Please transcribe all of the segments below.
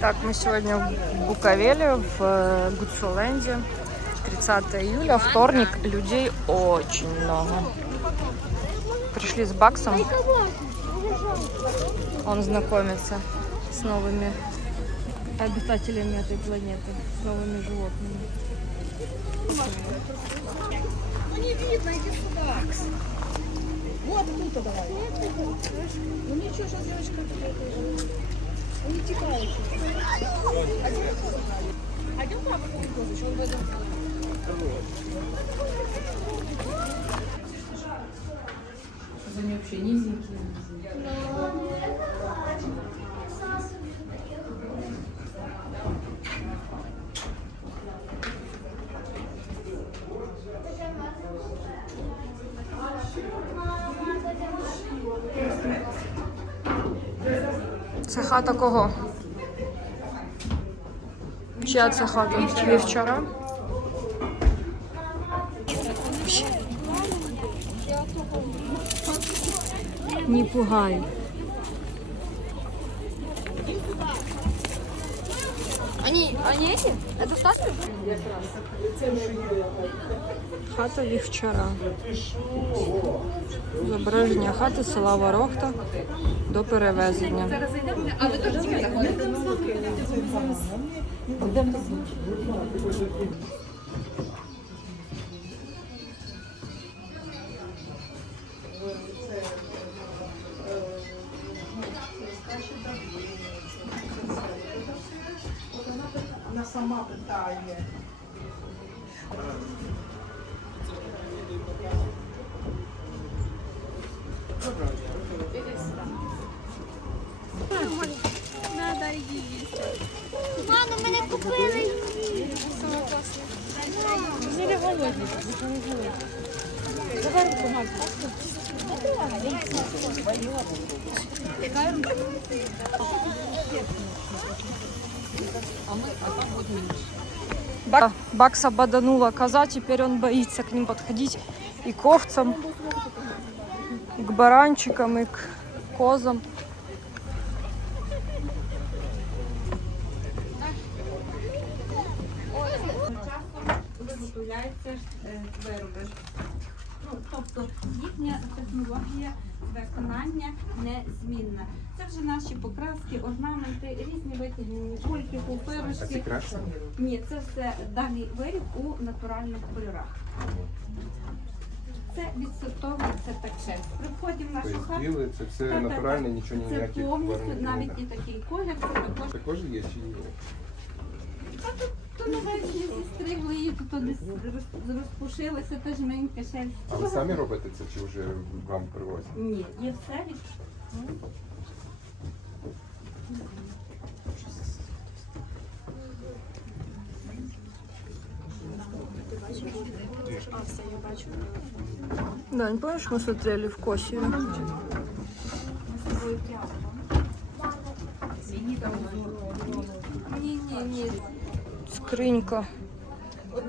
Так, мы сегодня в Буковеле, в э, Гуцуленде. 30 июля, вторник. Людей очень много. Пришли с Баксом. Он знакомится с новыми обитателями этой планеты, с новыми животными. Ну не видно, иди сюда. Вот тут давай. Ну ничего, сейчас девочка Он не текает. Пойдем папа еще он этом. Они вообще низенькие. Це хата кого? Чия це хата? Вівчара? Не пугай. Они, они эти? Это статуи? Хата вівчара. Зображення хати села Ворохта до перевезення. сама питає. Треба її їсти. Мама, мене купили її. Не голодні. Давай руку, мам. Вона сама питає. Мама, мене купили. Ба- Бакса боданула коза, теперь он боится к ним подходить и к овцам, и к баранчикам, и к козам. виготовляються е, вироби. Ну, тобто їхня технологія виконання незмінна. Це вже наші покраски, орнаменти, різні витягнені кульки, купирочки. Ні, це все даний виріб у натуральних кольорах. Це відсортовується так ще. При вході в нашу Тобто хату біле, це все Та-та-та. натуральне, нічого це ніяких повністю не навіть і такий колір, це також Також є чи ні? То навесні зістригли її, то, то десь роз- розпушилася, та жменька ще. А ви самі робите це чи вже вам привозять? Ні, є все від Да, не помнишь, мы смотрели в Косеве? Скринька. М,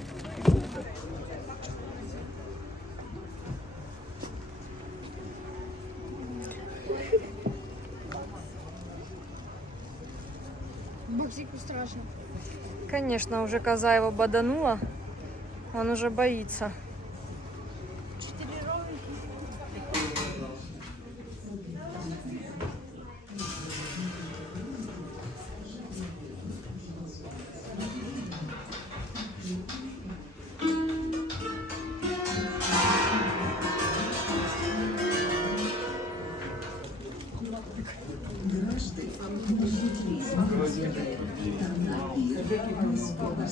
Боксику страшно. Конечно, уже коза его боданула. Он уже боится.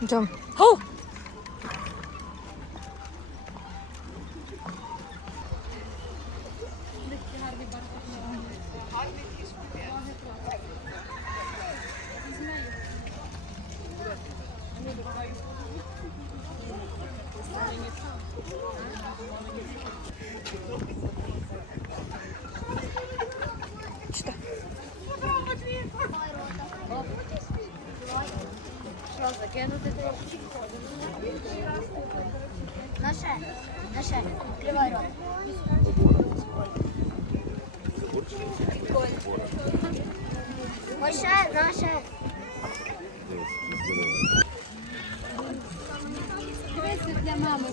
Hocam. Ho! İşte. Що, закинути тебе? Наше, наше, відкривай рот. Ось ще, наше. Дивися для мами.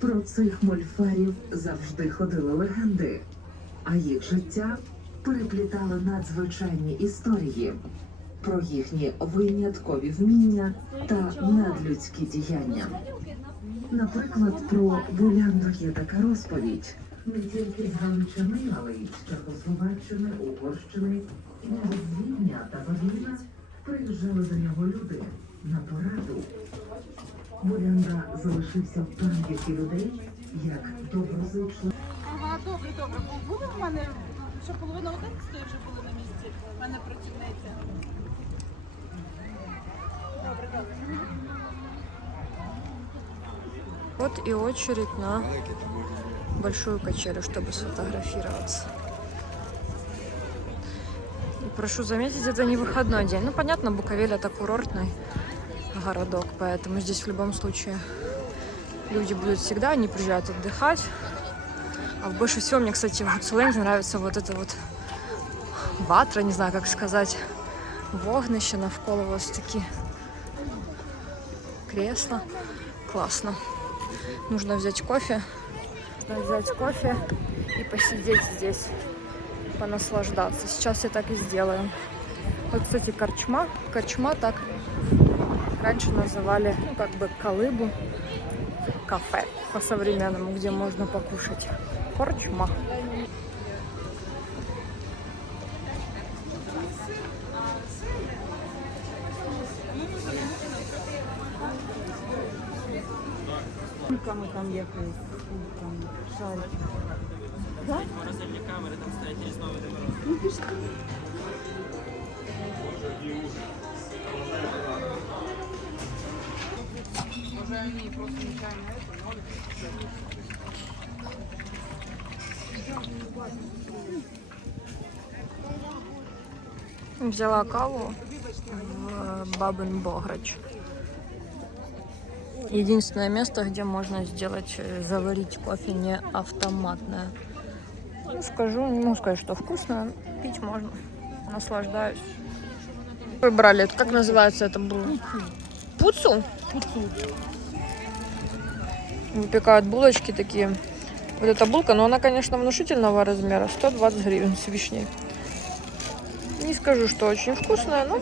Про цих мольфарів завжди ходили легенди, а їх життя переплітали надзвичайні історії про їхні виняткові вміння та надлюдські діяння. Наприклад, про Булянду є така розповідь. Не тільки з Галичини, але й з Чехословаччини, Угорщини, і навіть та Берліна приїжджали до нього люди на пораду. Бурянда залишився в пам'яті людей як доброзичливий. Ага, добре, добре. Були в мене ще половина одинадцятої вже були на місці. У мене працівниця. Добре, добре. Вот и очередь на большую качелю, чтобы сфотографироваться. И прошу заметить, это не выходной день. Ну, понятно, Буковель это курортный городок, поэтому здесь в любом случае люди будут всегда, они приезжают отдыхать. А больше всего мне, кстати, в Гуцуленде нравится вот это вот ватра, не знаю, как сказать, вогнище навколо ось такі кресла. Классно. Нужно взять кофе. Нужно взять кофе и посидеть здесь, понаслаждаться. Сейчас я так и сделаю. Вот, кстати, корчма. Корчма так раньше называли, ну, как бы колыбу, кафе по-современному, где можно покушать. Корчма. Кульками там якось. Кульками. Шарик. Морозильні камери там стоять різновиди морозива. Взяла каву в Бабин Бограч. Единственное место, где можно сделать, э, заварить кофе не автоматное. Ну, скажу, не могу сказать, что вкусно, пить можно. Наслаждаюсь. Выбрали, это как называется это было? Пуцу? Выпекают булочки такие. Вот эта булка, но она, конечно, внушительного размера. 120 гривен с вишней. Не скажу, что очень вкусная, но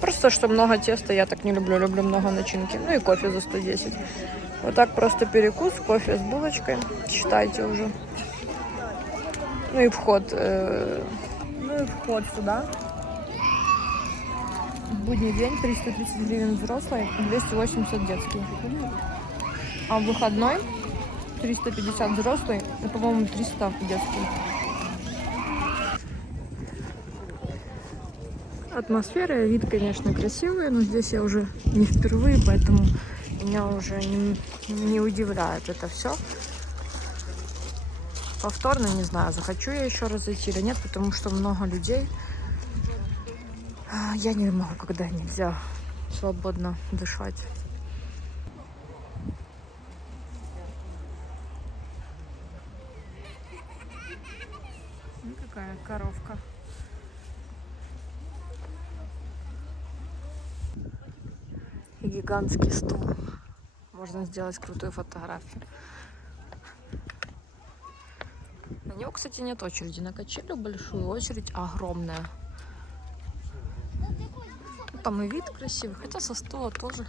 просто, что много теста, я так не люблю, люблю много начинки. Ну и кофе за 110. Вот так просто перекус, кофе с булочкой, считайте уже. Ну и вход, э, ну и вход сюда. В будний день 330 гривен взрослый, 280 детский. А в выходной 350 взрослый и, по-моему, 300 детский. атмосфера, вид, конечно, красивый, но здесь я уже не впервые, поэтому меня уже не, не удивляет это все. Повторно не знаю, захочу я еще раз зайти или нет, потому что много людей. А, Я не могу, когда нельзя свободно дышать. Какая коровка. И гигантский стул. Можно сделать крутую фотографию. На него, кстати, нет очереди. На качелю большую очередь огромная. Ну, Там и вид красивый, хотя со стула тоже.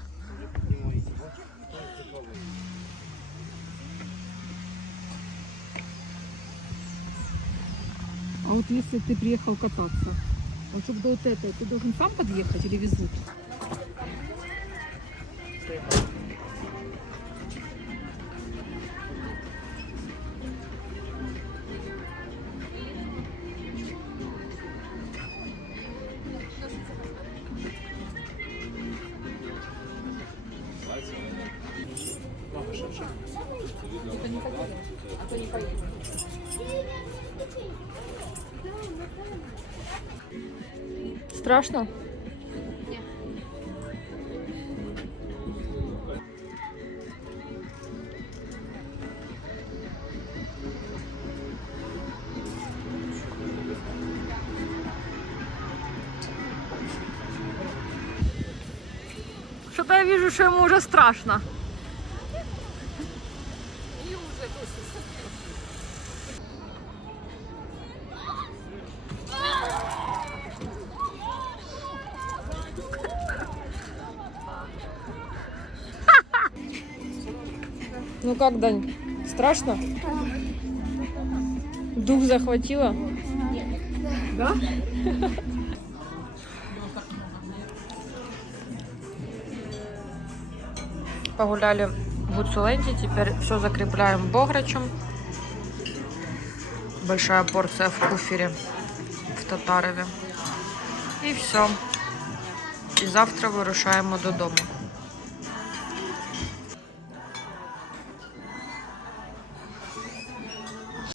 А вот если ты приехал кататься, вот чтобы до вот этой, ты должен сам подъехать или везут? Страшно? Что-то я вижу, что ему уже страшно. Ну как, Дань, страшно? Дух захватило? Да? Погуляли в Гуцуленде, теперь все закрепляем бограчем. Большая порция в куфере в Татарове. І все. І завтра вирушаємо додому.